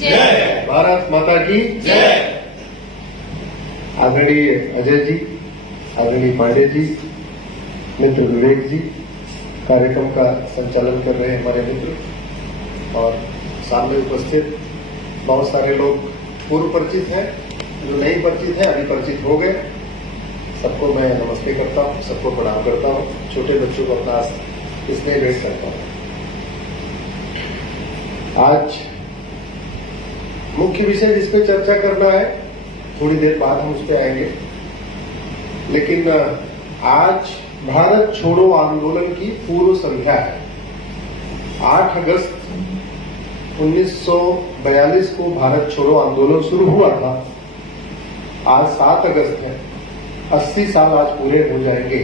जय। भारत माता की जय। आदरणीय अजय जी, आदरणीय पांडे जी, मित्र विवेक जी, कार्यक्रम का संचालन कर रहे हैं हमारे मित्र, और सामने उपस्थित बहुत सारे लोग पूर्व परिचित हैं, जो नहीं परिचित हैं अभी परिचित हो गए। सबको मैं नमस्ते करता हूँ, सबको प्रणाम करता हूँ, छोटे बच्चों को अपना स्नेह भेंट करता हूँ। आज मुख्य विषय जिस पे चर्चा करना है, थोड़ी देर बाद हम उस पर आएंगे, लेकिन आज भारत छोड़ो आंदोलन की पूर्व संध्या है। 8 अगस्त 1942 को भारत छोड़ो आंदोलन शुरू हुआ था। आज 7 अगस्त है, 80 साल आज पूरे हो जाएंगे।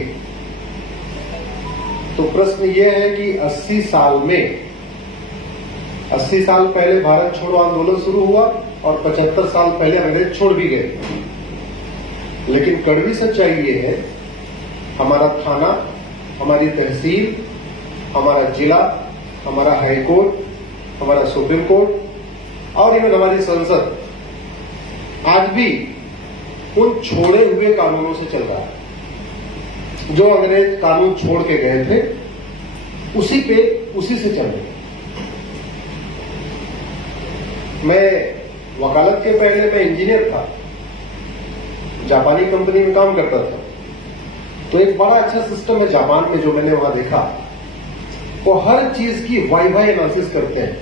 तो प्रश्न यह है कि 80 साल में 80 साल पहले भारत छोड़ो आंदोलन शुरू हुआ और 75 साल पहले अंग्रेज छोड़ भी गए। लेकिन कड़वी सच्चाई ये है, हमारा थाना, हमारी तहसील, हमारा जिला, हमारा हाई कोर्ट, हमारा सुप्रीम कोर्ट और इवन हमारी संसद आज भी उन छोड़े हुए कानूनों से चल रहा है। जो अंग्रेज कानून छोड़ के गए थे उसी से चल रहे हैं। मैं वकालत के पहले मैं इंजीनियर था, जापानी कंपनी में काम करता था। तो एक बड़ा अच्छा सिस्टम है जापान में, जो मैंने वहां देखा। वो हर चीज की वाई एनालिसिस करते हैं,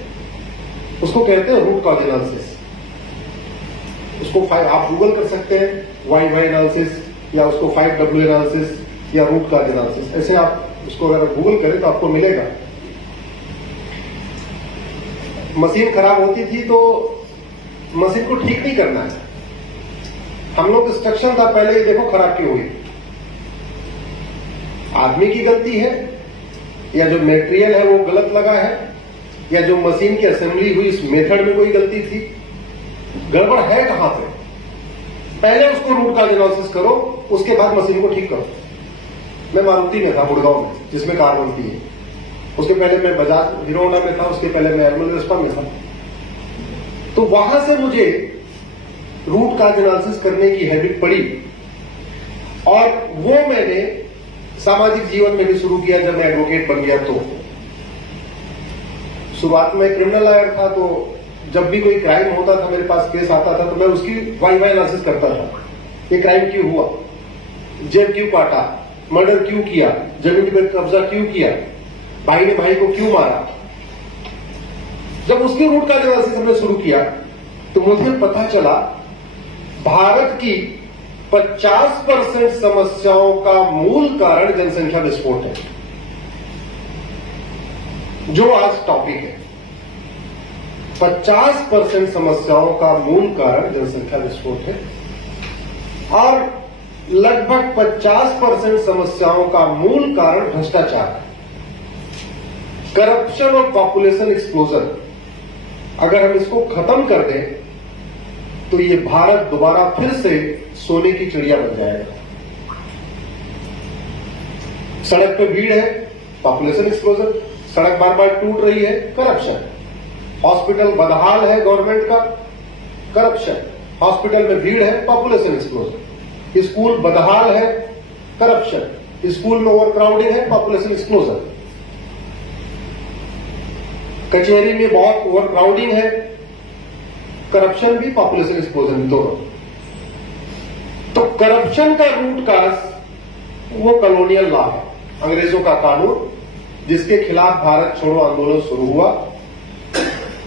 उसको कहते हैं रूट कॉज एनालिसिस। उसको आप गूगल कर सकते हैं, वाई एनालिसिस, या उसको 5W एनालिसिस या रूट कॉज एनालिसिस। ऐसे आप उसको अगर गूगल करें तो आपको मिलेगा। मशीन खराब होती थी तो मशीन को ठीक नहीं करना है, हम लोग इंस्ट्रक्शन था पहले ही, देखो खराब क्यों हुई। आदमी की गलती है, या जो मटेरियल है वो गलत लगा है, या जो मशीन की असेंबली हुई इस मेथड में कोई गलती थी, गड़बड़ है कहां से। पहले उसको रूट कॉज एनालिसिस करो, उसके बाद मशीन को ठीक करो। मैं मारुति में था, गुड़गांव में, जिसमें कार बनती है। उसके पहले मैं बजाज हीरो होंडा में था, उसके पहले मैं एडमिरल वेस्पा में था। तो वहां से मुझे रूट कॉज एनालिसिस करने की हैबिट पड़ी, और वो मैंने सामाजिक जीवन में भी शुरू किया जब मैं एडवोकेट बन गया। तो शुरुआत में क्रिमिनल लॉयर था, तो जब भी कोई क्राइम होता था, मेरे पास केस आता था, तो मैं उसकी वाई एनालिसिस करता था। ये क्राइम क्यों हुआ, जेब क्यों काटा, मर्डर क्यों किया, जमीन पर कब्जा क्यों किया, भाई ने भाई को क्यों मारा। जब उसकी रूट कॉज एनालिसिस हमने शुरू किया तो मुझे पता चला भारत की 50% समस्याओं का मूल कारण जनसंख्या विस्फोट है, जो आज टॉपिक है। 50% समस्याओं का मूल कारण जनसंख्या विस्फोट है, और लगभग 50% समस्याओं का मूल कारण भ्रष्टाचार है, करप्शन और पॉपुलेशन एक्सप्लोजन। अगर हम इसको खत्म कर दें तो ये भारत दोबारा फिर से सोने की चिड़िया बन जाएगा। सड़क पे भीड़ है, पॉपुलेशन एक्सप्लोजन, सड़क बार बार टूट रही है, करप्शन। हॉस्पिटल बदहाल है गवर्नमेंट का, करप्शन। हॉस्पिटल में भीड़ है, पॉपुलेशन एक्सप्लोजन। स्कूल बदहाल है, करप्शन। स्कूल में ओवर क्राउडिंग है, पॉपुलेशन एक्सप्लोजन। कचहरी में बहुत ओवर क्राउडिंग है, करप्शन भी, पॉपुलेशन एक्सप्लोजन, दोनों। तो करप्शन का रूट कॉज वो कॉलोनियल लॉ है, अंग्रेजों का कानून, जिसके खिलाफ भारत छोड़ो आंदोलन शुरू हुआ।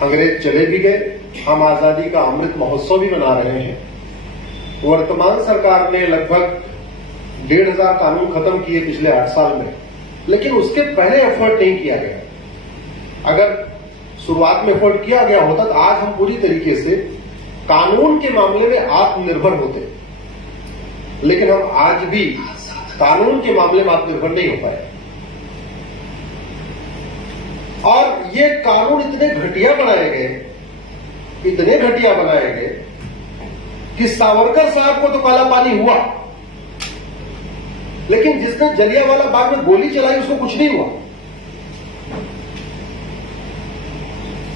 अंग्रेज चले भी गए, हम आजादी का अमृत महोत्सव भी मना रहे हैं। वर्तमान सरकार ने लगभग 1,500 कानून खत्म किए पिछले 8 साल में, लेकिन उसके पहले एफर्ट नहीं किया गया। अगर शुरुआत में एफर्ट किया गया होता तो आज हम पूरी तरीके से कानून के मामले में आत्मनिर्भर होते, लेकिन हम आज भी कानून के मामले में आत्मनिर्भर नहीं हो पाए। और ये कानून इतने घटिया बनाए गए कि सावरकर साहब को तो काला पानी हुआ, लेकिन जिसने जलियांवाला बाग में गोली चलाई उसको कुछ नहीं हुआ।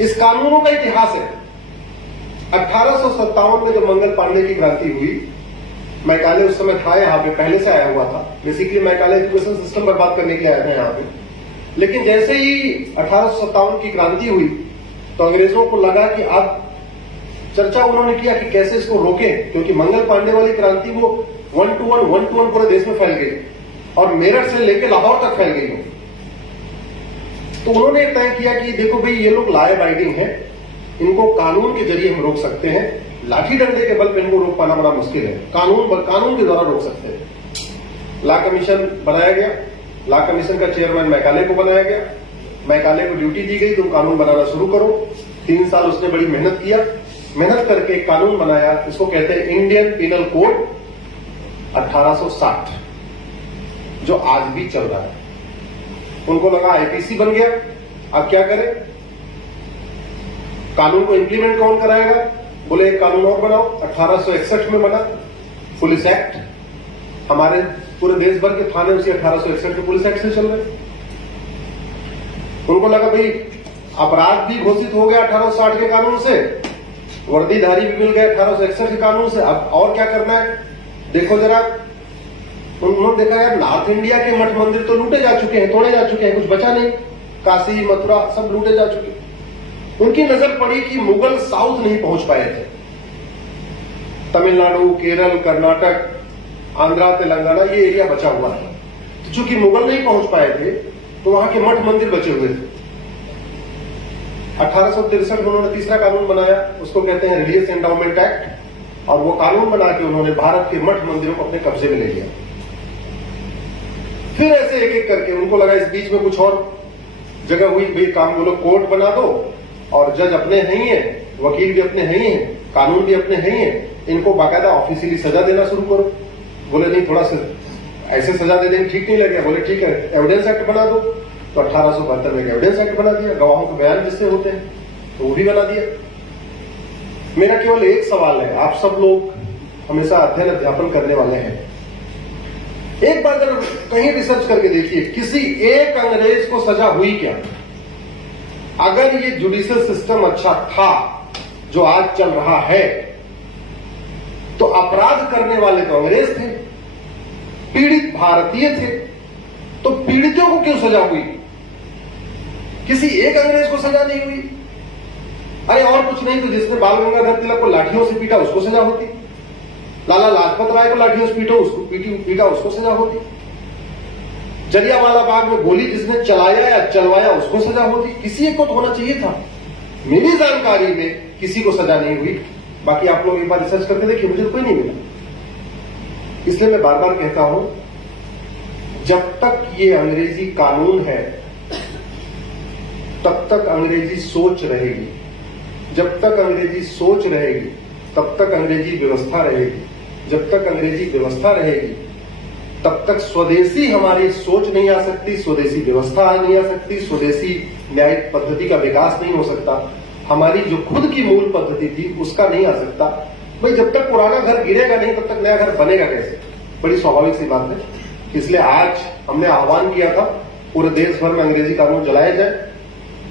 इस कानूनों का इतिहास है। 1857 में जब मंगल पांडे की क्रांति हुई, मैकाले उस समय था यहाँ पे, पहले से आया हुआ था। बेसिकली मैकाले एजुकेशन सिस्टम बर्बाद करने के लिए आया था यहाँ पे। लेकिन जैसे ही 1857 की क्रांति हुई तो अंग्रेजों को लगा कि अब चर्चा उन्होंने किया कि कैसे इसको रोकें, क्योंकि मंगल पांडे वाली क्रांति वो 1 to 1 पूरे देश में फैल गई और मेरठ से लेकर लाहौर तक फैल गई। तो उन्होंने तय किया कि देखो भाई, ये लोग लॉ अबाइडिंग है, इनको कानून के जरिए हम रोक सकते हैं। लाठी डंडे के बल पर इनको रोक पाना बड़ा मुश्किल है, कानून के द्वारा रोक सकते हैं। लॉ कमीशन बनाया गया, लॉ कमीशन का चेयरमैन मैकाले को बनाया गया। मैकाले को ड्यूटी दी गई, तुम कानून बनाना शुरू करो। 3 साल उसने बड़ी मेहनत किया, मेहनत करके एक कानून बनाया, इसको कहते हैं इंडियन पिनल कोड 1860, जो आज भी चल रहा है। उनको लगा आईपीसी बन गया, अब क्या करें, कानून को इंप्लीमेंट कौन कराएगा? बोले एक कानून और बनाओ। 1861 में बना पुलिस एक्ट। हमारे पूरे देश भर के थाने उसी 1861 के पुलिस एक्ट से चल रहे। उनको लगा भाई अपराध भी घोषित हो गया 1860 के कानून से, वर्दीधारी भी मिल गए 1861 के कानून से, अब और क्या करना है? देखो जरा, उन्होंने देखा यार नॉर्थ इंडिया के मठ मंदिर तो लूटे जा चुके हैं, तोड़े जा चुके हैं, कुछ बचा नहीं। काशी मथुरा सब लूटे जा चुके। उनकी नजर पड़ी कि मुगल साउथ नहीं पहुंच पाए थे, तमिलनाडु, केरल, कर्नाटक, आंध्रा, तेलंगाना, ये एरिया बचा हुआ है। तो चूंकि मुगल नहीं पहुंच पाए थे तो वहां के मठ मंदिर बचे हुए थे। 1863 में उन्होंने तीसरा कानून बनाया, उसको कहते हैं रिलीजियस एंडाउमेंट एक्ट, और वो कानून बना के उन्होंने भारत के मठ मंदिरों को अपने कब्जे में ले लिया। फिर ऐसे एक एक करके उनको लगा इस बीच में कुछ और जगह हुई, भाई काम बोलो कोर्ट बना दो, और जज अपने हैं ही है, वकील भी अपने हैं ही है, कानून भी अपने हैं ही है, इनको बाकायदा ऑफिशियली सजा देना शुरू करो। बोले नहीं, थोड़ा सा ऐसे सजा दे देंगे ठीक नहीं लगेगा। बोले ठीक है, एविडेंस एक्ट बना दो। तो 1872 में एविडेंस एक्ट बना दिया, गवाहों के बयान जिससे होते हैं, तो वो भी बना दिया। मेरा केवल एक सवाल है, आप सब लोग हमेशा अध्ययन अध्यापन करने वाले हैं, एक बार जब कहीं रिसर्च करके देखिए, किसी एक अंग्रेज को सजा हुई क्या? अगर ये जुडिशियल सिस्टम अच्छा था जो आज चल रहा है, तो अपराध करने वाले तो अंग्रेज थे, पीड़ित भारतीय थे, तो पीड़ितों को क्यों सजा हुई? किसी एक अंग्रेज को सजा नहीं हुई। अरे और कुछ नहीं तो जिसने बाल गंगाधर तिलक को लाठियों से पीटा उसको सजा होती, लाला लाजपत राय को लाठियों से पीटा उसको सजा होती, जलियांवाला बाग में गोली जिसने चलाया या चलवाया उसको सजा होती। किसी एक को तो होना चाहिए था। मेरी जानकारी में किसी को सजा नहीं हुई। बाकी आप लोग एक बार रिसर्च करके देखिए, मुझे तो कोई नहीं मिला। इसलिए मैं बार बार कहता हूं, जब तक ये अंग्रेजी कानून है तब तक अंग्रेजी सोच रहेगी, जब तक अंग्रेजी सोच रहेगी तब तक अंग्रेजी व्यवस्था रहेगी, जब तक अंग्रेजी व्यवस्था रहेगी तब तक स्वदेशी हमारी सोच नहीं आ सकती, स्वदेशी व्यवस्था नहीं आ सकती, स्वदेशी न्यायिक पद्धति का विकास नहीं हो सकता, हमारी जो खुद की मूल पद्धति थी उसका नहीं आ सकता। भाई जब तक पुराना घर गिरेगा नहीं तब तक नया घर बनेगा कैसे? बड़ी स्वाभाविक सी बात है। इसलिए आज हमने आह्वान किया था पूरे देश भर में अंग्रेजी कानून जलाया जाए।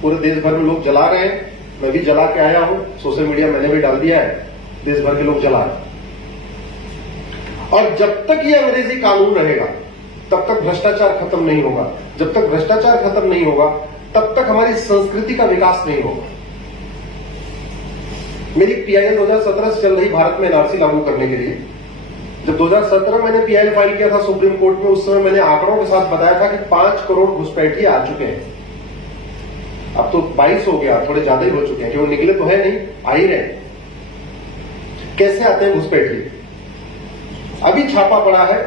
पूरे देश भर में लोग जला रहे हैं, मैं भी जला के आया हूं, सोशल मीडिया मैंने भी डाल दिया है, देश भर के लोग जला रहे हैं। और जब तक ये अंग्रेजी कानून रहेगा तब तक भ्रष्टाचार खत्म नहीं होगा, जब तक भ्रष्टाचार खत्म नहीं होगा तब तक हमारी संस्कृति का विकास नहीं होगा। मेरी पीआईएल 2017 से चल रही भारत में एनआरसी लागू करने के लिए। जब 2017 मैंने पीआईएल फाइल किया था सुप्रीम कोर्ट में, उस समय मैंने आंकड़ों के साथ बताया था कि 5 करोड़ घुसपैठिए आ चुके हैं। अब तो 22 हो गया, थोड़े ज्यादा ही हो चुके हैं, क्योंकि निकले तो है नहीं, आ ही रहे। कैसे आते हैं घुसपैठिए? अभी छापा पड़ा है,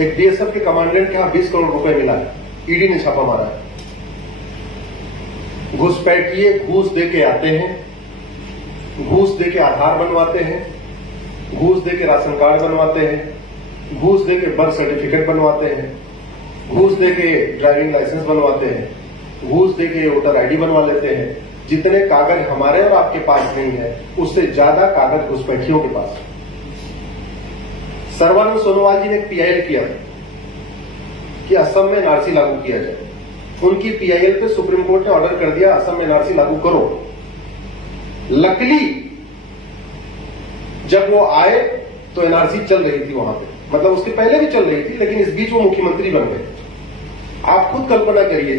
एक बीएसएफ के कमांडेंट के यहां 20 करोड़ रुपए मिला है, ईडी ने छापा मारा है। घुसपैठिए घूस दे के आते हैं, घूस दे के आधार बनवाते हैं, घूस दे के राशन कार्ड बनवाते हैं, घूस दे के बर्थ सर्टिफिकेट बनवाते हैं, घूस दे के ड्राइविंग लाइसेंस बनवाते हैं, घूस दे के वोटर आईडी बनवा लेते हैं। जितने कागज हमारे और आपके पास नहीं है, उससे ज्यादा कागज घुसपैठियों के पास है। सर्बानंद सोनोवाल जी ने एक पीआईएल किया कि असम में एनआरसी लागू किया जाए। उनकी पीआईएल पे सुप्रीम कोर्ट ने ऑर्डर कर दिया असम में एनआरसी लागू करो। लकली जब वो आए तो एनआरसी चल रही थी वहां पे, मतलब उसके पहले भी चल रही थी, लेकिन इस बीच वो मुख्यमंत्री बन गए। आप खुद कल्पना करिए,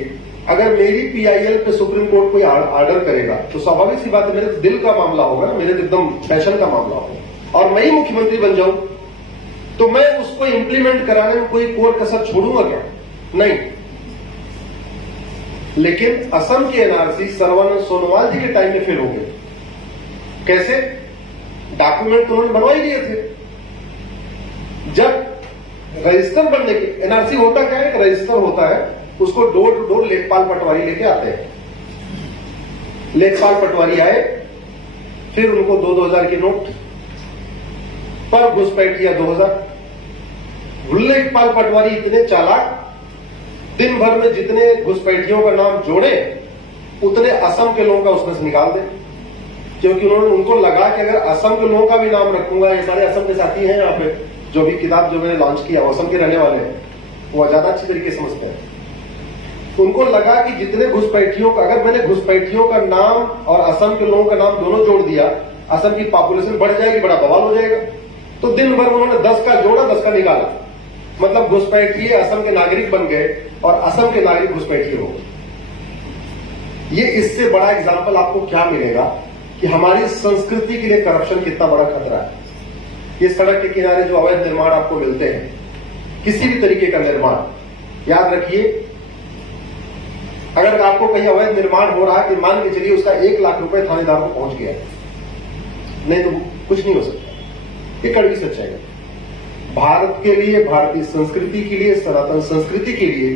अगर मेरी पीआईएल पे सुप्रीम कोर्ट कोई ऑर्डर करेगा तो स्वाभाविक सी बात है, मेरे दिल का मामला होगा ना, मेरे एकदम पैशन का मामला होगा, और मैं ही मुख्यमंत्री बन जाऊं तो मैं उसको इंप्लीमेंट कराने में कोई कोर कसर छोड़ूंगा क्या? नहीं। लेकिन असम के एनआरसी सर्बानंद सोनोवाल जी के टाइम में फेल हो गए। कैसे? डॉक्यूमेंट तो उन्होंने बनवा ही लिए थे। जब रजिस्टर बनने के, एनआरसी होता क्या है, रजिस्टर होता है, उसको डोर टू डोर लेखपाल पटवारी लेके आते हैं। लेखपाल पटवारी आए, फिर उनको 2,000 के नोट पर घुसपैठिया 2,000। लेखपाल पटवारी इतने चालाक, दिन भर में जितने घुसपैठियों का नाम जोड़े उतने असम के लोगों का उसमें से निकाल दे, क्योंकि उन्होंने, उनको लगा कि अगर असम के लोगों का भी नाम रखूंगा, ये सारे असम के साथी हैं यहाँ पे, जो भी किताब जो मैंने लॉन्च किया असम के रहने वाले हैं, वो ज्यादा अच्छी तरीके से समझते हैं। उनको लगा कि जितने घुसपैठियों का, अगर मैंने घुसपैठियों का नाम और असम के लोगों का नाम दोनों जोड़ दिया, असम की पॉपुलेशन बढ़ जाएगी, बड़ा बवाल हो जाएगा। तो दिन भर उन्होंने 10 का जोड़ा, 10 का निकाला, मतलब घुसपैठिए असम के नागरिक बन गए और असम के नागरिक घुसपैठिए हो गए। ये इससे बड़ा एग्जाम्पल आपको क्या मिलेगा कि हमारी संस्कृति के लिए करप्शन कितना बड़ा खतरा है। ये सड़क के किनारे जो अवैध निर्माण आपको मिलते हैं, किसी भी तरीके का निर्माण, याद रखिए, अगर आपको कहीं अवैध निर्माण हो रहा है कि मान के चलिए उसका 1 लाख रुपए थानेदार को पहुंच गया, नहीं तो कुछ नहीं हो सकता। ये कड़वी सच्चाई है। भारत के लिए, भारतीय संस्कृति के लिए, सनातन संस्कृति के लिए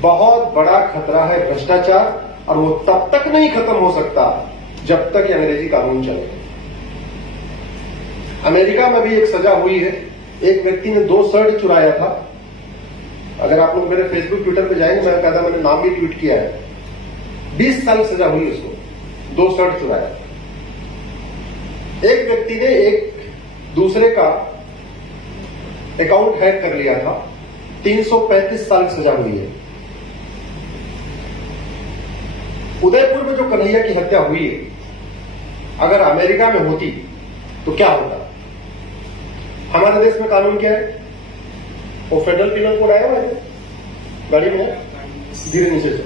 बहुत बड़ा खतरा है भ्रष्टाचार, और वो तब तक नहीं खत्म हो सकता जब तक अंग्रेजी कानून चले। अमेरिका में भी एक सजा हुई है, एक व्यक्ति ने 2 शर्ट चुराया था। अगर आप लोग मेरे फेसबुक ट्विटर पे जाएंगे, मैं कहता, मैंने नाम भी ट्वीट किया है, 20 साल सजा हुई उसको, 2 शर्ट चुराया। एक व्यक्ति ने एक दूसरे का अकाउंट हैक कर लिया था, 335 साल सजा हुई है। उदयपुर में जो कन्हैया की हत्या हुई है, अगर अमेरिका में होती तो क्या होता? हमारे देश में कानून क्या है? वो फेडरल पिनल कोड आया हुआ है, गाड़ी में है, धीरे नीचे से।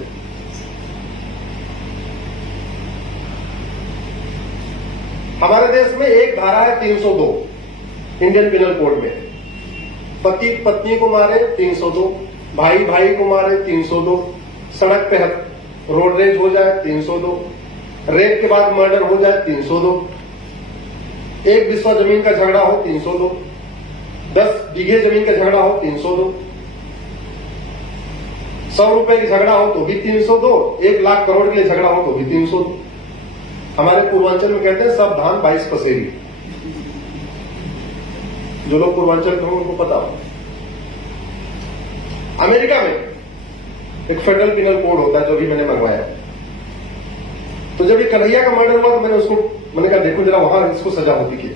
हमारे देश में एक धारा है 302 इंडियन पिनल कोड में, पति पत्नी को मारे 302, भाई भाई को मारे 302, सड़क पे रोड रेज हो जाए 302, रेप के बाद मर्डर हो जाए 302, एक बिस्वा जमीन का झगड़ा हो 302, 10 बीघे जमीन का झगड़ा हो 302, 100 रुपए का झगड़ा हो तो भी 302, 1 लाख करोड़ के लिए झगड़ा हो तो भी 302। हमारे पूर्वांचल में कहते हैं सब धान 22 पसेरी। जो लोग पूर्वांचल के होंगे उनको पता हो। अमेरिका में एक फेडरल पिनल कोड होता है, जो भी मैंने मंगवाया। तो जब ये कन्हैया का मर्डर हुआ तो मैंने कहा देखो जरा वहां इसको सजा होती की।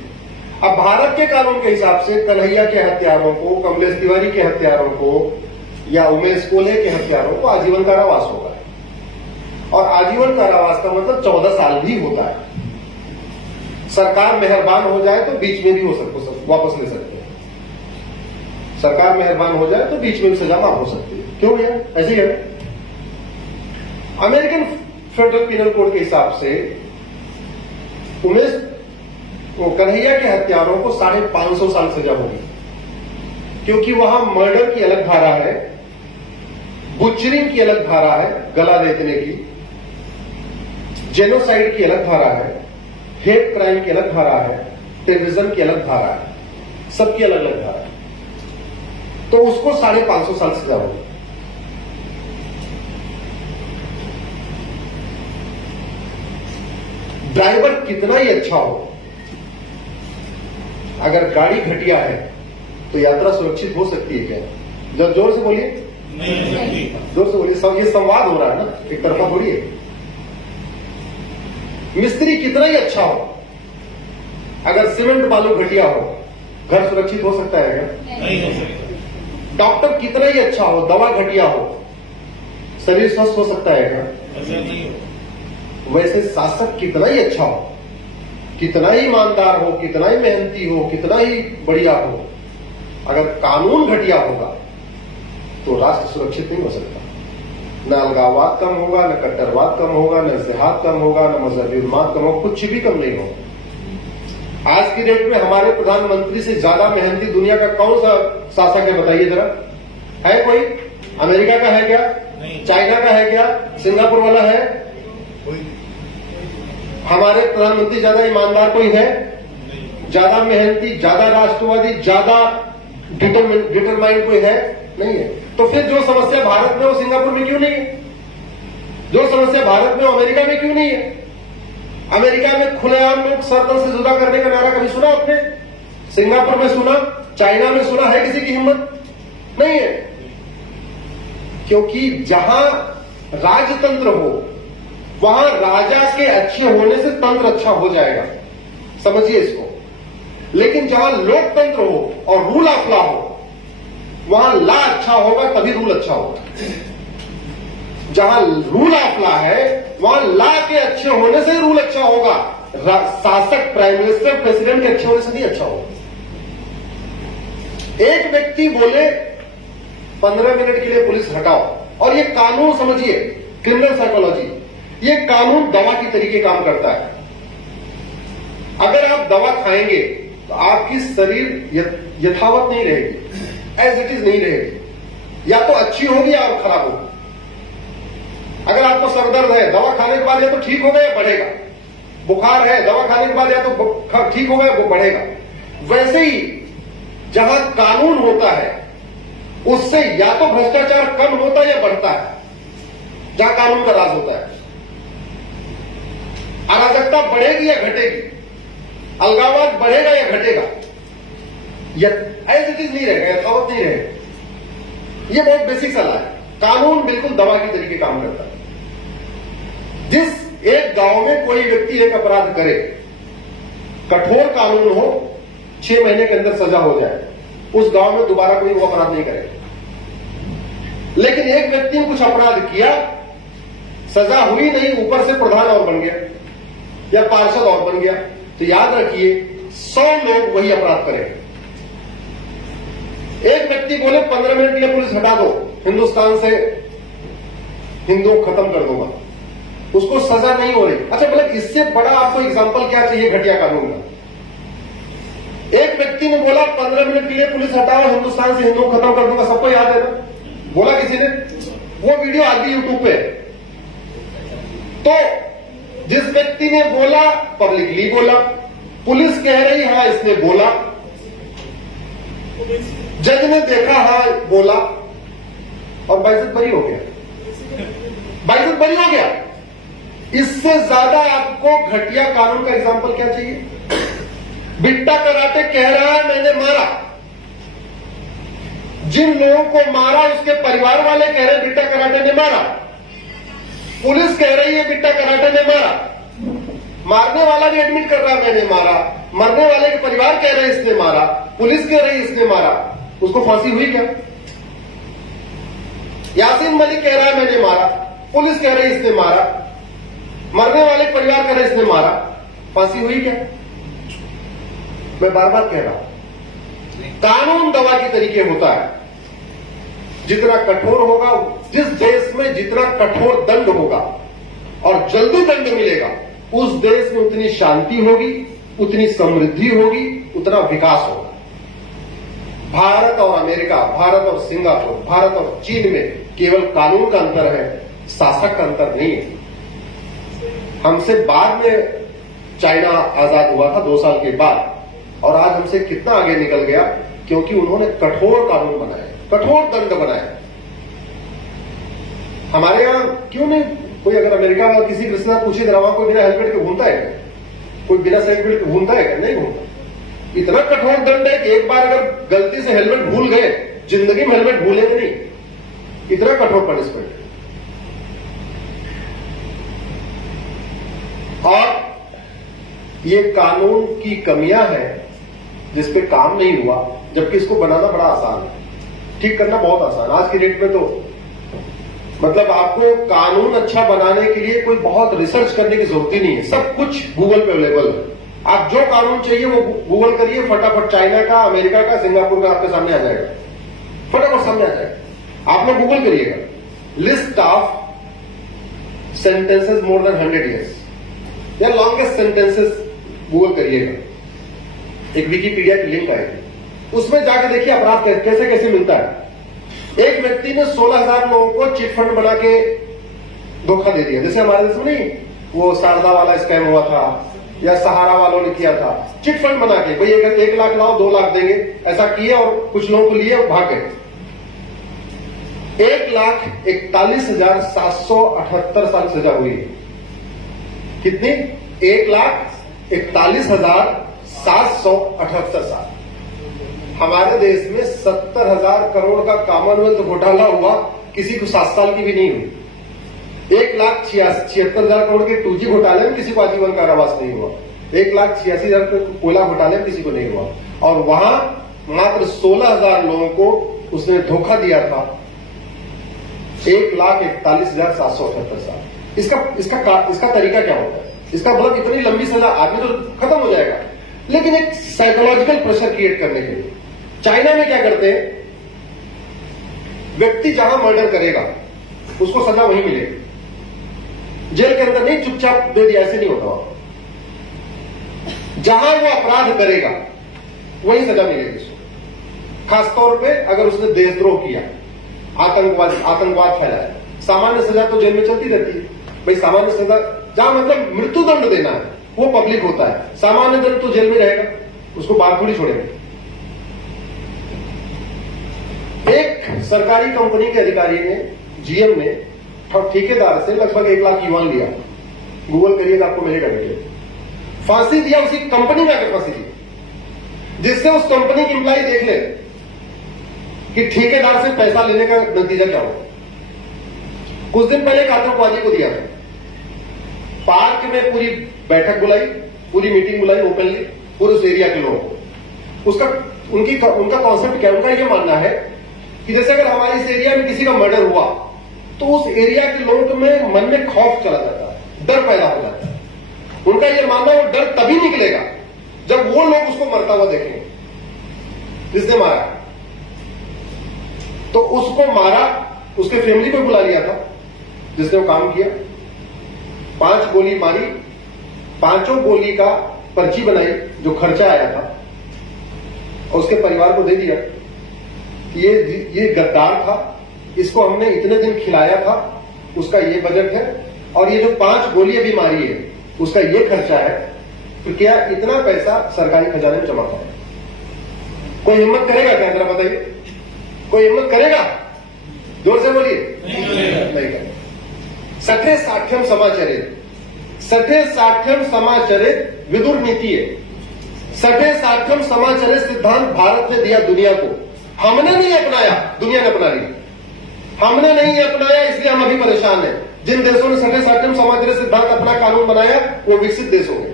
अब भारत के कानून के हिसाब से कन्हैया के हत्यारों को, कमलेश तिवारी के हत्यारों को, या उमेश कोल्हे के हत्यारों को आजीवन कारावास होगा, और आजीवन कारावास का मतलब 14 साल भी होता है। सरकार मेहरबान हो जाए तो बीच में भी वापस ले सकते हैं। सरकार मेहरबान हो जाए तो बीच में भी सजा माफ हो सकती है। क्यों भैया? ऐसे ही है। अमेरिकन फेडरल पिनल कोड के हिसाब से उमेश कन्हैया के हत्यारों को 550 साल सजा होगी, क्योंकि वहां मर्डर की अलग धारा है, बुचरिंग की अलग धारा है, गला रेतने की, जेनोसाइड की अलग धारा है, हेट क्राइम की अलग धारा है, टेररिज्म की अलग धारा है, सबकी अलग अलग धारा है। तो उसको 550 साल सजा होगी। ड्राइवर कितना ही अच्छा हो, अगर गाड़ी घटिया है तो यात्रा सुरक्षित हो सकती है क्या? जब जोर से बोलिए, जोर से बोलिए। ये संवाद हो रहा है ना, एक तरफा थोड़ी है। मिस्त्री कितना ही अच्छा हो, अगर सीमेंट बालू घटिया हो, घर सुरक्षित हो सकता है क्या? नहीं हो सकता। डॉक्टर कितना ही अच्छा हो, दवा घटिया हो, शरीर स्वस्थ हो सकता है क्या? वैसे शासक कितना ही अच्छा हो, कितना ही ईमानदार हो, कितना ही मेहनती हो, कितना ही बढ़िया हो, अगर कानून घटिया होगा तो राष्ट्र सुरक्षित नहीं हो सकता। न अलगाववाद कम होगा, न कट्टरवाद कम होगा, न जिहाद कम होगा, न मजहबी उन्माद कम होगा, कुछ भी कम नहीं होगा। आज की डेट में हमारे प्रधानमंत्री से ज्यादा मेहनती दुनिया का कौन सा शासक है बताइए जरा, है कोई? अमेरिका का है क्या? चाइना का है क्या? सिंगापुर वाला है? हमारे प्रधानमंत्री ज्यादा ईमानदार कोई है? ज्यादा मेहनती, ज्यादा राष्ट्रवादी, ज्यादा डिटरमाइंड कोई है? नहीं है। तो फिर जो समस्या भारत में वो सिंगापुर में क्यों नहीं है? जो समस्या भारत में अमेरिका में क्यों नहीं है? अमेरिका में खुलेआम लोग सर्कल से जुदा करने का नारा कभी सुना आपने? सिंगापुर में सुना? चाइना में सुना? है किसी की हिम्मत? नहीं है। क्योंकि जहां राजतंत्र हो वहां राजा के अच्छे होने से तंत्र अच्छा हो जाएगा, समझिए इसको। लेकिन जहां लोकतंत्र हो और रूल ऑफ लॉ हो वहां लॉ अच्छा होगा तभी रूल अच्छा होगा। जहां रूल ऑफ लॉ है वहां लॉ के अच्छे होने से रूल अच्छा होगा। शासक, प्राइम मिनिस्टर, प्रेसिडेंट के अच्छे होने से नहीं अच्छा होगा। एक व्यक्ति बोले 15 मिनट के लिए पुलिस हटाओ, और ये कानून समझिए, क्रिमिनल साइकोलॉजी, ये कानून दवा की तरीके काम करता है। अगर आप दवा खाएंगे तो आपकी शरीर यथावत नहीं रहेगी, एज इट इज नहीं रहेगी, या तो अच्छी होगी या खराब होगी। अगर आपको सर दर्द है, दवा खाने के बाद या तो ठीक होगा या बढ़ेगा। बुखार है, दवा खाने के बाद या तो ठीक होगा या वो बढ़ेगा। वैसे ही जहां कानून होता है उससे या तो भ्रष्टाचार कम होता है या बढ़ता है, जहां कानून का राज होता है। अराजकता बढ़ेगी या घटेगी, अलगाववाद बढ़ेगा या घटेगा, एज इट इज नहीं रहेगा, यथावत नहीं रहेगा। ये बहुत बेसिक सलाह है। कानून बिल्कुल दवा की तरीके काम करता है। जिस एक गांव में कोई व्यक्ति एक अपराध करे, कठोर कानून हो, 6 महीने के अंदर सजा हो जाए, उस गांव में दोबारा कोई वो अपराध नहीं करेगा। लेकिन एक व्यक्ति ने कुछ अपराध किया, सजा हुई नहीं, ऊपर से प्रधान और बन गया या पार्षद और बन गया, तो याद रखिए 100 लोग वही अपराध करेंगे। एक व्यक्ति बोले 15 मिनट के लिए पुलिस हटा दो, हिंदुस्तान से हिंदू खत्म कर दूंगा, उसको सजा नहीं हो रही। अच्छा, मतलब इससे बड़ा आपको एग्जांपल क्या चाहिए घटिया कानून का? एक व्यक्ति ने बोला 15 मिनट के लिए पुलिस हटाओ, हिंदुस्तान से हिंदू खत्म कर दूंगा, सबको याद है ना? बोला किसी ने? वो वीडियो आज भी यूट्यूब पे। तो जिस व्यक्ति ने बोला पब्लिकली बोला, पुलिस कह रही हां इसने बोला, जज ने देखा हां बोला, और बाइज्जत बरी हो गया, बाइज्जत बरी हो गया। इससे ज्यादा आपको घटिया कानून का एग्जांपल क्या चाहिए? बिट्टा कराटे कह रहा है मैंने मारा, जिन लोगों को मारा उसके परिवार वाले कह रहे बिट्टा कराटे ने मारा, पुलिस कह रही है बिट्टा कराटे ने मारा, मारने वाला भी एडमिट कर रहा है मैंने मारा, मरने वाले के परिवार कह रहे इसने मारा, पुलिस कह रही इसने मारा, उसको फांसी हुई क्या? यासीन मलिक कह रहा है मैंने मारा, पुलिस कह रही इसने मारा, मरने वाले परिवार कह रहे इसने मारा, फांसी हुई क्या? मैं बार बार कह रहा हूं, कानून दवा के तरीके होता है। जितना कठोर होगा, जिस देश में जितना कठोर दंड होगा और जल्दी दंड मिलेगा, उस देश में उतनी शांति होगी, उतनी समृद्धि होगी, उतना विकास होगा। भारत और अमेरिका, भारत और सिंगापुर, भारत और चीन में केवल कानून का अंतर है, शासक का अंतर नहीं है। हमसे बाद में चाइना आजाद हुआ था 2 साल के बाद, और आज हमसे कितना आगे निकल गया, क्योंकि उन्होंने कठोर कानून बनाए, कठोर दंड बनाए। हमारे यहां क्यों नहीं? कोई अगर अमेरिका में किसी रिश्तेदार पूछे जरा, कोई बिना हेलमेट के घूमता है? कोई बिना सीट बेल्ट के घूमता है? नहीं घूमता। इतना कठोर दंड है कि एक बार अगर गलती से हेलमेट भूल गए, जिंदगी में हेलमेट भूलेंगे नहीं, इतना कठोर पनिशमेंट है। और ये कानून की कमियां हैं जिस पे काम नहीं हुआ, जबकि इसको बनाना बड़ा आसान है, ठीक करना बहुत आसान। आज की डेट में तो मतलब आपको कानून अच्छा बनाने के लिए कोई बहुत रिसर्च करने की जरूरत ही नहीं है, सब कुछ गूगल पे अवेलेबल है। आप जो कानून चाहिए वो गूगल करिए, फटाफट चाइना का, अमेरिका का, सिंगापुर का आपके सामने आ जाएगा, फटाफट सामने आ जाएगा। आपने गूगल करिएगा, list of sentences more than 100 years या लॉन्गेस्ट सेंटेंसेस गूगल करिएगा, एक विकिपीडिया की लिंक आएगी, उसमें जाके देखिए अपराध कैसे कैसे मिलता है। एक व्यक्ति ने 16,000 लोगों को चिट फंड बना के धोखा दे दिया, जैसे हमारे देश में नहीं वो शारदा वाला स्कैम हुआ था या सहारा वालों ने किया था, चिट फंड बना के भाई 1 लाख लाओ 2 लाख देंगे, ऐसा किए और कुछ लोगों को लिए भाग गए। 1,41,778 साल सजा हुई है। कितनी? 1,41,778 साल। हमारे देश में 70,000 करोड़ का कॉमनवेल्थ घोटाला हुआ, किसी को 7 साल की भी नहीं हुई। 1,76,000 करोड़ के 2G घोटाले में किसी को आजीवन कारावास नहीं हुआ। 1,86,000 कोयला घोटाले में किसी को नहीं हुआ, और वहां मात्र 16,000 लोगों को उसने धोखा दिया था। 1,41,778 साल। इसका तरीका क्या होता है? इसका मतलब इतनी लंबी सजा, आदमी तो खत्म हो जाएगा, लेकिन एक साइकोलॉजिकल प्रेशर क्रिएट करने के लिए। चाइना में क्या करते हैं, व्यक्ति जहां मर्डर करेगा उसको सजा वहीं मिलेगी, जेल के अंदर नहीं चुपचाप दे दिया, ऐसे नहीं होता। जहां वो अपराध करेगा वहीं सजा मिलेगी उसको, खासतौर पे अगर उसने देशद्रोह किया, आतंकवाद फैलाया। सामान्य सजा तो जेल में चलती रहती है भाई, सामान्य सजा जहां मतलब मृत्युदंड देना है वो पब्लिक होता है, सामान्य दंड तो जेल में रहेगा, उसको बाहर थोड़ी छोड़ेंगे। एक सरकारी कंपनी के अधिकारी ने, जीएम ने ठेकेदार से लगभग 1 लाख युआन लिया, गूगल करिएगा आपको मिलेगा वीडियो। फांसी दिया, उसी कंपनी में आकर फांसी दी, जिससे उस कंपनी की एम्प्लॉय देख ले कि ठेकेदार से पैसा लेने का नतीजा क्या हो। कुछ दिन पहले एक आतंकवादी को दिया था, पार्क में पूरी बैठक बुलाई, पूरी मीटिंग बुलाई ओपनली, पूरे उस एरिया के लोगों को। उनका कॉन्सेप्ट क्या, उनका यह मानना है कि जैसे अगर हमारे इस एरिया में किसी का मर्डर हुआ तो उस एरिया के लोगों में मन में खौफ चला जाता है, डर पैदा हो जाता है। उनका यह मानना है वो डर तभी निकलेगा जब वो लोग उसको मरता हुआ देखेंगे जिसने मारा। तो उसको मारा, उसके फैमिली को बुला लिया था जिसने वो काम किया, 5 गोली मारी, 5 गोली का पर्ची बनाई जो खर्चा आया था, और उसके परिवार को दे दिया कि ये गद्दार था, इसको हमने इतने दिन खिलाया था, उसका ये बजट है, और ये जो 5 गोली अभी मारी है उसका ये खर्चा है। तो क्या इतना पैसा सरकारी खजाने में जमा करें? कोई हिम्मत करेगा क्या? जरा बताइए, कोई हिम्मत करेगा? जोर से बोलिए। नहीं करेगा। सठे साठ्यम समाचरित विदुर नीति है। सठे साठ्यम समाचरित सिद्धांत भारत ने दिया दुनिया को, हमने नहीं अपनाया, दुनिया ने अपना लिया। हमने नहीं अपनाया इसलिए हम अभी परेशान हैं। जिन देशों ने सठे साठ्यम समाचरित सिद्धांत अपना कानून बनाया वो विकसित देश होंगे।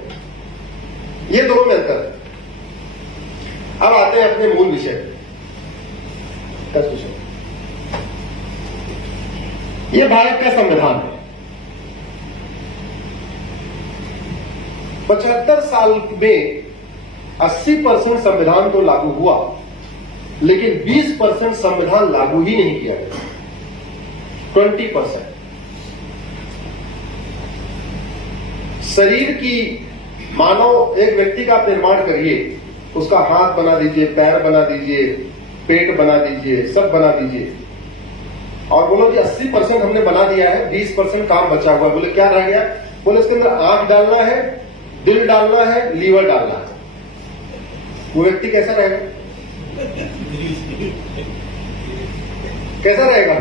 ये दोनों में अंतर है। अब आते हैं अपने मूल विषय, ये भारत का संविधान है। 75 साल में 80% संविधान तो लागू हुआ, लेकिन 20% संविधान लागू ही नहीं किया गया। 20%। शरीर की, मानो एक व्यक्ति का आप निर्माण करिए, उसका हाथ बना दीजिए, पैर बना दीजिए, पेट बना दीजिए, सब बना दीजिए, और बोलो कि 80% हमने बना दिया है, 20% काम बचा हुआ है। बोले क्या रह गया? बोले इसके अंदर आंख डालना है, दिल डालना है, लीवर डालना है। वो व्यक्ति कैसा रहेगा? कैसा रहेगा?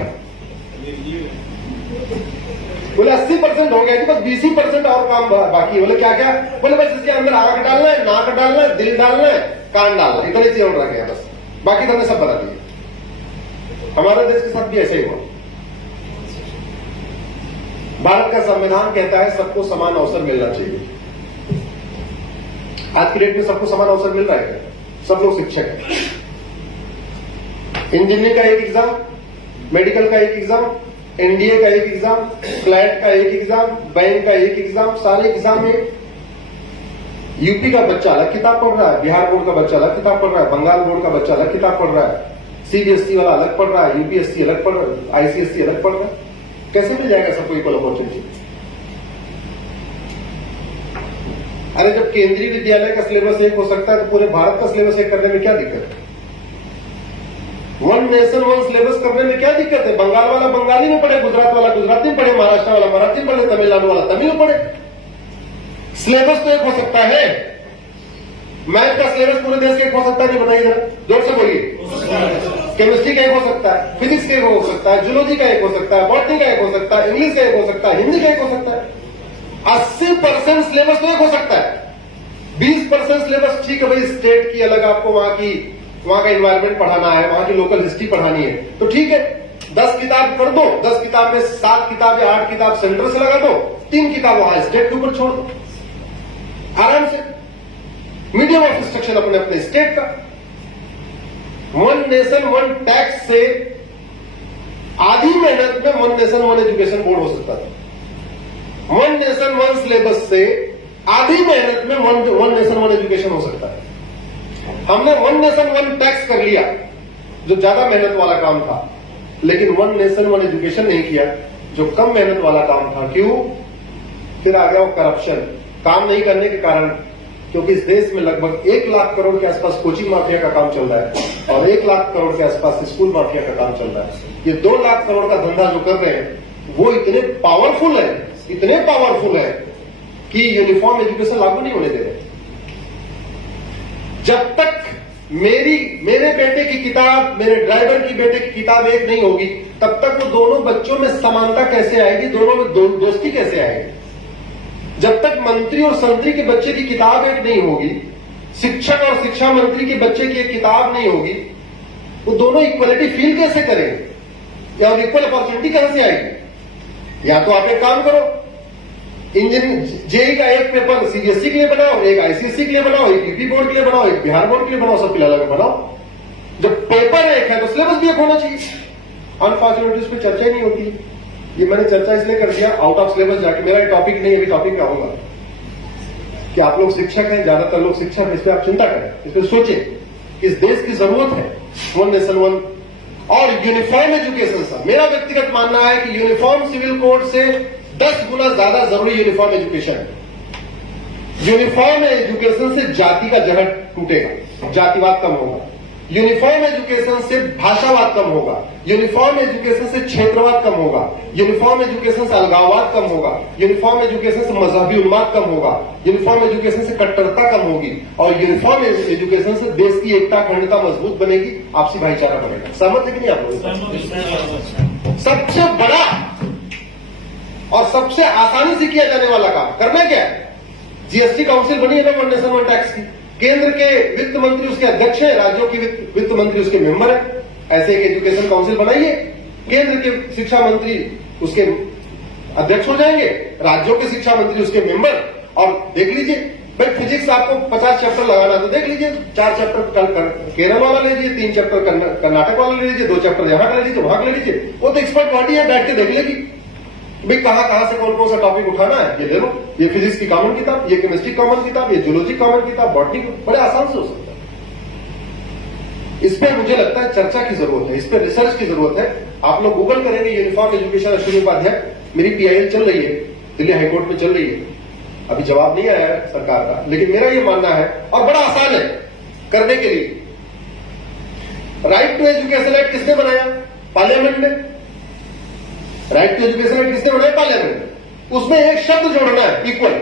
बोले 80% हो गया कि बस 20% और काम बाकी है। बोले क्या क्या? बोले बस इसके अंदर आंख डालना है, नाक डालना है, दिल डालना है, कान डालना है, इतने चीजें और रह गया बस, बाकी तो हमने सब बता दिया। हमारे देश के साथ भी ऐसा ही हुआ। भारत का संविधान कहता है सबको समान अवसर मिलना चाहिए। आज की डेट में सबको समान अवसर मिल रहा है? सब लोग शिक्षक हैं। इंजीनियरिंग का एक एग्जाम, मेडिकल का एक एग्जाम, एनडीए का एक एग्जाम, फ्लैट का एक एग्जाम, बैंक का एक एग्जाम, सारे एग्जाम में यूपी का बच्चा अलग किताब पढ़ रहा है, बिहार बोर्ड का बच्चा अलग किताब पढ़ रहा है, बंगाल बोर्ड का बच्चा अलग किताब पढ़ रहा है, सीबीएसई वाला अलग पढ़ रहा है, यूपीएससी अलग पढ़ रहा है, आईसीएसई अलग पढ़ रहा है। कैसे मिल जाएगा सबको इक्वल अपॉर्चुनिटी? अरे जब केंद्रीय विद्यालय का सिलेबस एक हो सकता है तो पूरे भारत का सिलेबस एक करने में क्या दिक्कत है? वन नेशन वन सिलेबस करने में क्या दिक्कत है? बंगाल वाला बंगाली में पढ़े, गुजरात वाला गुजराती में पढ़े, महाराष्ट्र वाला मराठी में पढ़े, तमिलनाडु वाला तमिल में पढ़े। सिलेबस तो एक हो सकता है। मैथ का सिलेबस पूरे देश का एक हो सकता है, नहीं बताइए जरा, जोर से बोलिए। केमिस्ट्री का एक हो सकता है, फिजिक्स का एक हो सकता है, जूलॉजी का एक हो सकता है, बॉटनी का एक हो सकता है, इंग्लिश का एक हो सकता है, हिंदी का एक हो सकता है। 80% सिलेबस तो एक हो सकता है। 20% सिलेबस ठीक है भाई, स्टेट की अलग, आपको वहां का एनवायरमेंट पढ़ाना है, वहां की लोकल हिस्ट्री पढ़ानी है, तो ठीक है 10 किताब कर दो। 10 किताब में 7 किताब या 8 किताब सेंटर से लगा दो, 3 किताब वहां स्टेट के ऊपर छोड़ दो, आराम से। मीडियम ऑफ इंस्ट्रक्शन अपने अपने स्टेट का। वन नेशन वन टैक्स से आधी मेहनत में one nation one education board हो सकता था। वन नेशन वन सिलेबस से आधी मेहनत में वन नेशन वन एजुकेशन हो सकता है। हमने वन नेशन वन टैक्स कर लिया, जो ज्यादा मेहनत वाला काम था, लेकिन वन नेशन वन एजुकेशन नहीं किया, जो कम मेहनत वाला काम था। क्यों? फिर आ गया वो करप्शन। काम नहीं करने के कारण, क्योंकि इस देश में लगभग 1 लाख करोड़ के आसपास कोचिंग माफिया का काम चल रहा है और 1 लाख करोड़ के आसपास स्कूल माफिया का काम चल रहा है। ये 2 लाख करोड़ का धंधा जो कर रहे हैं वो इतने पावरफुल है कि यूनिफॉर्म एजुकेशन लागू नहीं होने दे रहे। जब तक मेरे बेटे की किताब, मेरे ड्राइवर की बेटे की किताब एक नहीं होगी, तब तक वो दोनों बच्चों में समानता कैसे आएगी, दोनों में दोस्ती कैसे आएगी? जब तक मंत्री और संतरी के बच्चे की किताब एक नहीं होगी, शिक्षक और शिक्षा मंत्री के बच्चे की एक किताब नहीं होगी, वो दोनों इक्वलिटी फील कैसे करेंगे या इक्वल अपॉर्चुनिटी कहां से आएगी? या तो आप एक काम करो, जेई का एक पेपर सीबीएसई के लिए बनाओ, एक आईसीएसई के लिए बनाओ, एक यूपी बोर्ड के लिए बनाओ, एक बिहार बोर्ड के लिए बनाओ, सब पिला लगा बनाओ। जब पेपर एक है तो सिलेबस भी एक होना चाहिए। अनफॉर्चुनेटली उस पर चर्चा ही नहीं होती। ये मैंने चर्चा इसलिए कर दिया आउट ऑफ सिलेबस जाके, मेरा टॉपिक नहीं, अभी टॉपिक पे आऊंगा कि आप लोग शिक्षक हैं, ज्यादातर लोग शिक्षक हैं, इस पर आप चिंता करें, इस पर सोचें। इस देश की जरूरत है वन नेशन वन और यूनिफॉर्म एजुकेशन। सर मेरा व्यक्तिगत मानना है कि यूनिफॉर्म सिविल कोड से 10 गुना ज्यादा जरूरी यूनिफॉर्म एजुकेशन है। यूनिफॉर्म एजुकेशन से जाति का जहर टूटेगा, जातिवाद कम होगा। यूनिफॉर्म एजुकेशन से भाषावाद कम होगा। यूनिफॉर्म एजुकेशन से क्षेत्रवाद कम होगा। यूनिफॉर्म एजुकेशन से अलगाववाद कम होगा। यूनिफॉर्म एजुकेशन से मजहबी उन्माद कम होगा। यूनिफॉर्म एजुकेशन से कट्टरता कम होगी और यूनिफॉर्म एजुकेशन से देश की एकता अखंडता मजबूत बनेगी, आपसी भाईचारा बनेगा। सहमत है कि नहीं आप लोग? सबसे बड़ा और सबसे आसानी से किया जाने वाला काम करना क्या है? जीएसटी काउंसिल बनी है ना वन नेशन वन टैक्स की। केंद्र के वित्त मंत्री उसके अध्यक्ष हैं, राज्यों के वित्त मंत्री उसके मेंबर हैं। ऐसे एक एजुकेशन काउंसिल बनाइए, केंद्र के शिक्षा मंत्री उसके अध्यक्ष हो जाएंगे, राज्यों के शिक्षा मंत्री उसके मेंबर। और देख लीजिए भाई, फिजिक्स आपको 50 चैप्टर लगाना तो देख लीजिए, 4 चैप्टर केरल वाला ले लीजिए, 3 चैप्टर कर्नाटक वाला ले लीजिए, 2 चैप्टर यहां ले लीजिए, वहां ले लीजिए। वो तो एक्सपर्ट बॉडी है, बैठ के देख लेगी भाई कहां से कौन सा टॉपिक उठाना है, ये ले लो। ये फिजिक्स की कॉमन किताब, ये केमिस्ट्री कॉमन किताब, ये जूलॉजी कॉमन किताब, बॉटनी बड़े आसान से हो सकता है। इस पर मुझे लगता है चर्चा की जरूरत है, इस पर रिसर्च की जरूरत है। आप लोग गूगल करेंगे यूनिफॉर्म एजुकेशन अश्विनी उपाध्याय, मेरी पीआईएल चल रही है, दिल्ली हाईकोर्ट में चल रही है, अभी जवाब नहीं आया है सरकार का, लेकिन मेरा ये मानना है और बड़ा आसान है करने के लिए। राइट टू एजुकेशन एक्ट किसने बनाया? पार्लियामेंट ने। राइट टू एजुकेशन एक्ट किसने बनाया? पार्लियामेंट ने। उसमें एक शब्द जोड़ना है, इक्वल,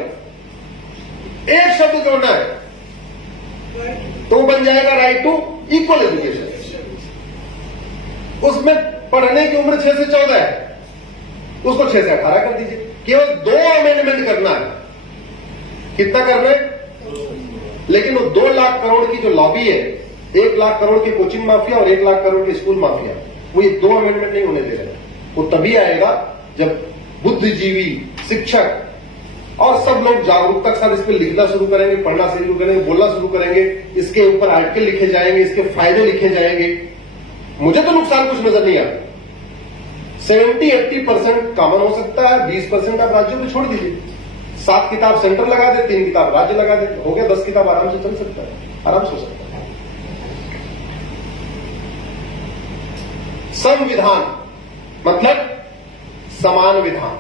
एक शब्द जोड़ना है तो बन जाएगा राइट टू इक्वल एजुकेशन। उसमें पढ़ने की उम्र 6 से 14 है, उसको 6 से 18 कर दीजिए। केवल 2 अमेंडमेंट करना है। कितना करना है? लेकिन वो 2 लाख करोड़ की जो लॉबी है, 1 लाख करोड़ के कोचिंग माफिया और 1 लाख करोड़ के स्कूल माफिया, वो ये 2 अमेंडमेंट नहीं होने दे रहे। वो तभी आएगा जब बुद्धिजीवी, शिक्षक और सब लोग जागरूकता के साथ इस पर लिखना शुरू करेंगे, पढ़ना शुरू करेंगे, बोलना शुरू करेंगे, इसके ऊपर आर्टिकल लिखे जाएंगे, इसके फायदे लिखे जाएंगे। मुझे तो नुकसान कुछ नजर नहीं आता। 70-80% कॉमन हो सकता है, 20% आप राज्यों में छोड़ दीजिए। 7 किताब सेंटर लगा दे, 3 किताब राज्य लगा दे, हो गया 10 किताब, आराम से चल सकता है, आराम से हो सकता है। संविधान मतलब समान विधान,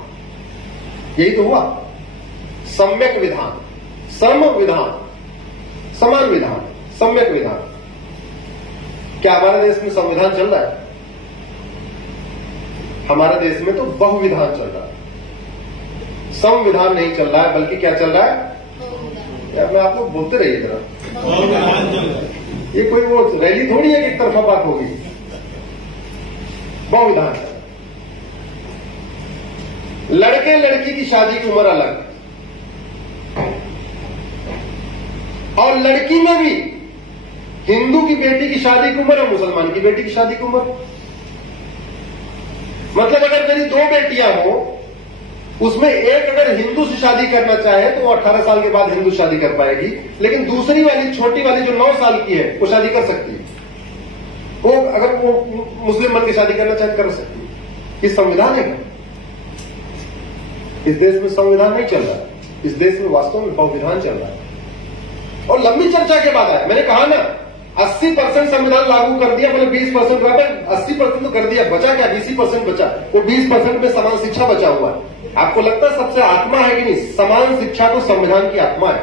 यही तो हुआ। सम्यक विधान, सम विधान, समान विधान, सम्यक विधान। क्या हमारे देश में संविधान चल रहा है? हमारे देश में तो बहुविधान चल रहा है, संविधान नहीं चल रहा है, बल्कि क्या चल रहा है? यार मैं आप लोग बोलते रहिए जरा, ये कोई वो रैली थोड़ी है कि एक तरफा बात होगी। बहुविधान चल रहा है। लड़के लड़की की शादी की उम्र अलग, और लड़की में भी हिंदू की बेटी की शादी की उम्र और मुसलमान की बेटी की शादी की उम्र। मतलब अगर मेरी 2 बेटियां हो, उसमें एक अगर हिंदू से शादी करना चाहे तो वो 18 साल के बाद हिंदू शादी कर पाएगी, लेकिन दूसरी वाली छोटी वाली जो 9 साल की है वो शादी कर सकती है। वो अगर वो मुस्लिम बन के शादी करना चाहे कर सकती है। ये संविधान है क्या? इस देश में संविधान नहीं चल रहा है, इस देश में वास्तव में बहुविधान चल रहा है। और लंबी चर्चा के बाद आया, मैंने कहा ना 80% संविधान लागू कर दिया, बोले 20% 80% तो कर दिया, बचा क्या? 20% बचा। वो 20% में समान शिक्षा बचा हुआ है। आपको लगता है सबसे आत्मा है कि नहीं? समान शिक्षा तो संविधान की आत्मा है,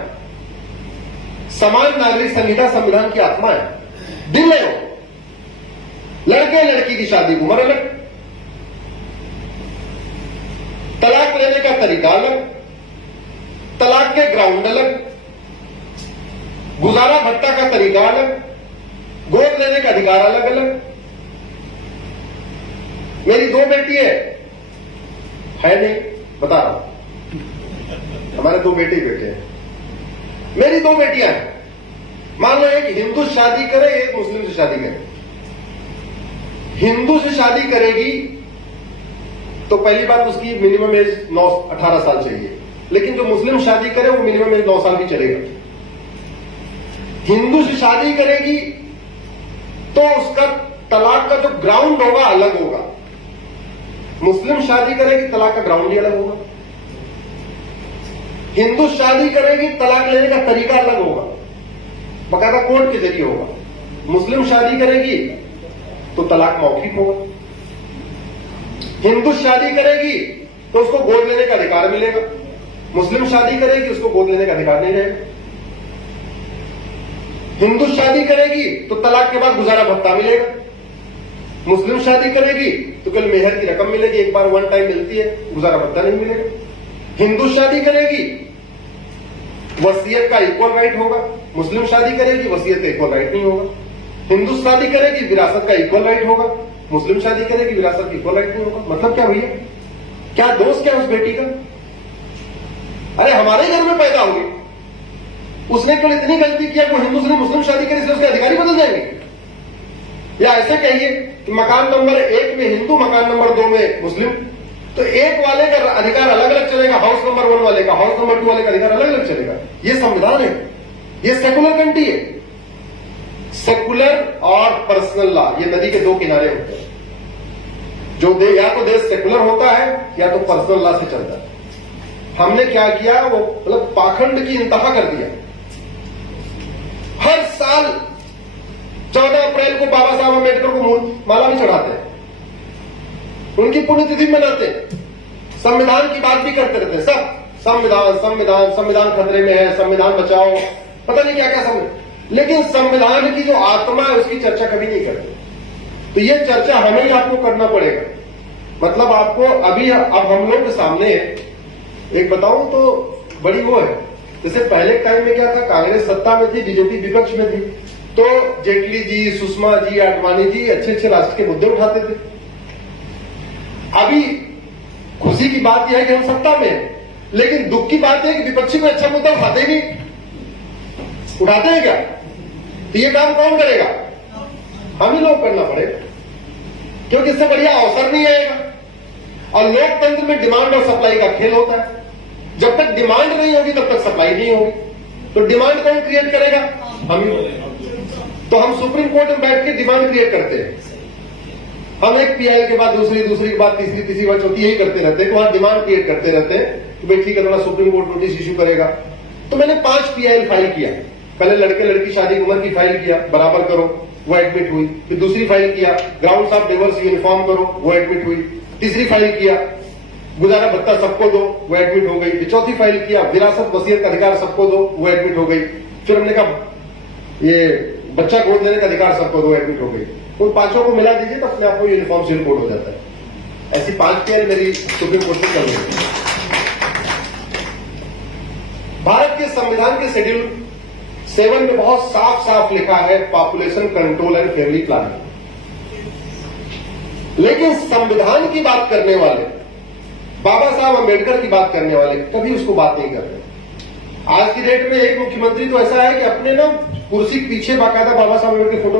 समान नागरिक संहिता संविधान की आत्मा है। दिल है वो। लड़के लड़की की शादी की उम्र अलग, तलाक लेने का तरीका अलग, तलाक के ग्राउंड अलग, गुजारा भत्ता का तरीका अलग, गोद लेने का अधिकार अलग अलग। मेरी 2 बेटी है नहीं, बता रहा हूं, हमारे 2 बेटे बेटे हैं। मेरी 2 बेटियां हैं, मान लो एक हिंदू शादी करे, एक मुस्लिम से शादी करे। हिंदू से शादी करेगी तो पहली बात उसकी मिनिमम एज 18 साल चाहिए, लेकिन जो मुस्लिम शादी करे वो मिनिमम एज 9 साल भी चलेगा। हिंदू से शादी करेगी तो उसका तलाक का जो ग्राउंड होगा अलग होगा, मुस्लिम शादी करेगी तलाक का ग्राउंड ही अलग होगा। हिंदू शादी करेगी तलाक लेने का तरीका अलग होगा, बकायदा कोर्ट के जरिए होगा। मुस्लिम शादी करेगी तो तलाक मौखिक होगा। हिंदू शादी करेगी तो उसको गोद लेने का अधिकार मिलेगा, मुस्लिम शादी करेगी उसको गोद लेने का अधिकार नहीं रहेगा। हिंदू शादी करेगी तो तलाक के बाद गुजारा भत्ता मिलेगा, मुस्लिम शादी करेगी तो केवल मेहर की रकम मिलेगी, एक बार 1 टाइम मिलती है, गुजारा भत्ता नहीं मिलेगा। हिंदू शादी करेगी वसीयत का इक्वल राइट होगा, मुस्लिम शादी करेगी वसीयत का इक्वल राइट नहीं होगा। हिंदू शादी करेगी विरासत का इक्वल राइट होगा, मुस्लिम शादी करेगी विरासत का इक्वल राइट नहीं होगा। मतलब क्या भैया, क्या दोष क्या उस बेटी का? अरे हमारे घर में पैदा होगी, उसने केवल इतनी गलती किया वो हिंदू से मुस्लिम शादी करी, उसके अधिकारी बदल जाएंगे? या ऐसे कहिए कि मकान नंबर 1 में हिंदू, मकान नंबर 2 में मुस्लिम, तो एक वाले का अधिकार अलग अलग चलेगा, हाउस नंबर 1 वाले का, हाउस नंबर 2 वाले का अधिकार अलग अलग चलेगा। ये संविधान है, ये सेकुलर कंट्री है। सेकुलर और पर्सनल लॉ ये नदी के 2 किनारे होते हैं। जो या तो देश सेकुलर होता है या तो पर्सनल लॉ से चलता है। हमने क्या किया, वो मतलब पाखंड की इंतहा कर दिया। हर साल 14 अप्रैल को बाबा साहब अम्बेडकर को माला भी चढ़ाते हैं, उनकी पुण्यतिथि मनाते हैं, संविधान की बात भी करते रहते हैं सब। संविधान संविधान संविधान खतरे में है, संविधान बचाओ, पता नहीं क्या क्या संविधान, लेकिन संविधान की जो आत्मा है उसकी चर्चा कभी नहीं करते। तो ये चर्चा हमें ही आपको करना पड़ेगा। मतलब आपको अभी अब हम लोग के सामने एक बताऊं तो बड़ी वो है, जैसे पहले टाइम में क्या था, कांग्रेस सत्ता में थी, बीजेपी विपक्ष में थी, तो जेटली जी, सुषमा जी, आडवाणी जी अच्छे अच्छे राष्ट्र के मुद्दे उठाते थे। अभी खुशी की बात यह है कि हम सत्ता में हैं, लेकिन दुख की बात है कि विपक्षी में अच्छा मुद्दा उठाते ही नहीं। उठाते हैं क्या? तो ये काम कौन करेगा? हम ही लोग करना पड़ेगा, क्योंकि इससे बढ़िया अवसर नहीं आएगा। और लोकतंत्र में डिमांड और सप्लाई का खेल होता है। जब तक डिमांड नहीं होगी तब तक सप्लाई नहीं होगी। तो डिमांड कौन क्रिएट करेगा? हम ही। तो हम सुप्रीम कोर्ट में बैठ के डिमांड क्रिएट करते हैं। हम एक पीआई के बाद दूसरी, दूसरी के बाद तीसरी, तीसरी बार चौथी, यही करते रहते हैं। तो वहां डिमांड क्रिएट करते रहते हैं कि भाई ठीक है थोड़ा सुप्रीम कोर्ट नोटिस इश्यू करेगा। तो मैंने 5 PIL फाइल किया। पहले लड़के लड़की शादी की उम्र की फाइल किया, बराबर करो, वो एडमिट हुई। फिर दूसरी फाइल किया, ग्राउंड्स ऑफ डिवोर्स यूनिफॉर्म करो, वो एडमिट हुई। तीसरी फाइल किया, गुजारा भत्ता सबको दो, वो एडमिट हो गई। फिर चौथी फाइल किया, विरासत वसीयत का अधिकार सबको दो, वो एडमिट हो गई। फिर हमने कहा ये बच्चा गोद लेने का अधिकार सबको दो, एडमिट हो गई। तो पांचों को मिला दीजिए तो अपने आप को यूनिफॉर्म सिविल कोड हो जाता है। ऐसी 5 PIL मेरी सुप्रीम कोर्ट में चल रही है। भारत के संविधान के शेड्यूल 7 में बहुत साफ साफ लिखा है population control and family planning. लेकिन संविधान की बात करने वाले, बाबा साहब अम्बेडकर की बात करने वाले कभी उसको बात नहीं करते। आज की डेट में एक मुख्यमंत्री तो ऐसा है कि अपने ना कुर्सी पीछे बाकायदा बाबा साहब अम्बेडकर की फोटो